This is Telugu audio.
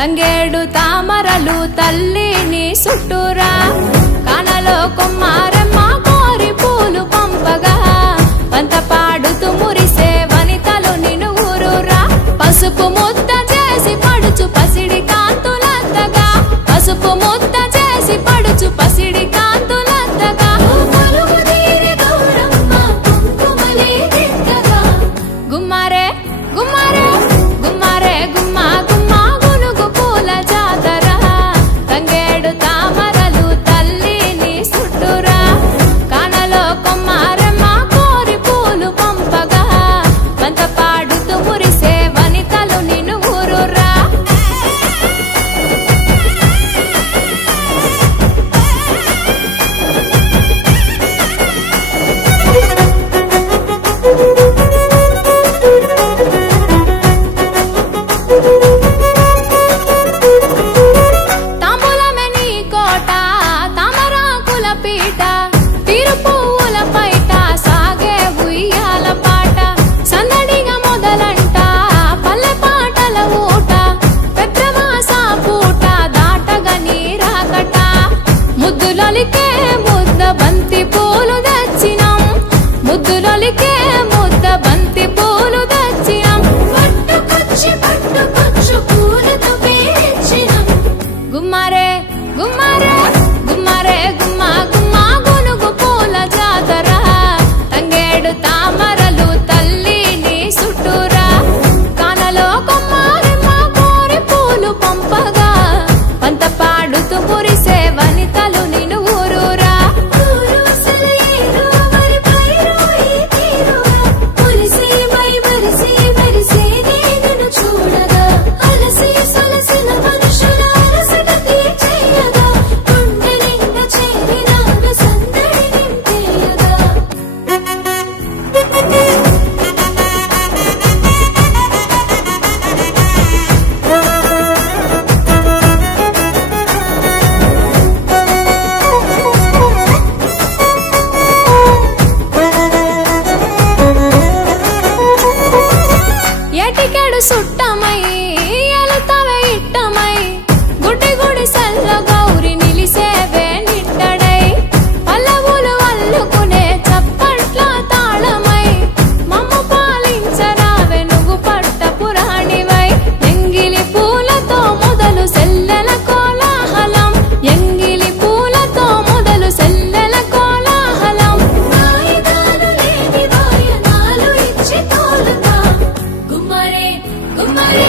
తంగేడు తామరలు తల్లిని చుట్టూరా కానలో కుమారమ్మ కోరి పూలు పంపగా పంత పాడుతూ మురిసే వనితలు నిన్ను ఊరురా పసుపు ముద్ద చేసి పడుచు పసిడి కాంతులద్దగా పసుపు ముద్ద చేసి పడుచు పసిడి కాంతులద్దగా గుమ్మారే గుమ్మారే గుమ్మారే గుమ్మా గుమ్మా గునుగు పూల జాతర తంగేడు తామరలు తల్లిని చుట్టూరా కానలో కుమారమ్మ కోరి పూలు పంపగా పంత పాడుతూ మురిసే వనితలు నిన్ను ఊరురా తాంబూలమే నీ కోట తామరాకుల పీట తీరు పువ్వుల పైట సాగే ఉయ్యాల పాట సందడిగా మొదలంట పల్లె పాటల ఊట పెద్రమాస పూట దాటగా నీరాకట ముద్దులొలికే ముద్ద బంతి పూలు తెచ్చినాం ముద్దులొలికే ముద్ద బంతి పూలు తెచ్చినాం పట్టుకొచ్చు పూలతో పేర్చినాం గుమ్మారే గుమ్మారే గుమ్మారే గుమ్మా గుమ్మా గునుగు పూల జాతర తంగేడు తామరలు తల్లిని చుట్టూరా కానలో కుమారమ్మ కోరి పూలు పంపగా పంత పాడుతూ మురిసే వనితలు నిన్ను ఊరురా చూడగా అలసి సొలసిన మనుషుల అలసట తీర్చేయగా గుండె నిండా చేరినాగ సందడి నింపేయగా ఎటికెడు సుట్టమై ఎలుతవే ఇట్టమై గుడి గుడి సల్ల గౌరి నిలిసేవే నిట్టడై పల్లవులు అల్లుకునే చప్పట్ల తాళమై మమ్ము పాలించరావే నువ్వు పట్ట పురాణివై ఎంగిలి పూలతో మొదలు సెల్లెల కోలాహలం ఎంగిలి పూలతో మొదలు సెల్లెల కోలాహలం వాయిదాలు లేని వాయనాలు ఇచ్చి తోలుతా గుమ్మరే గుమ్మరే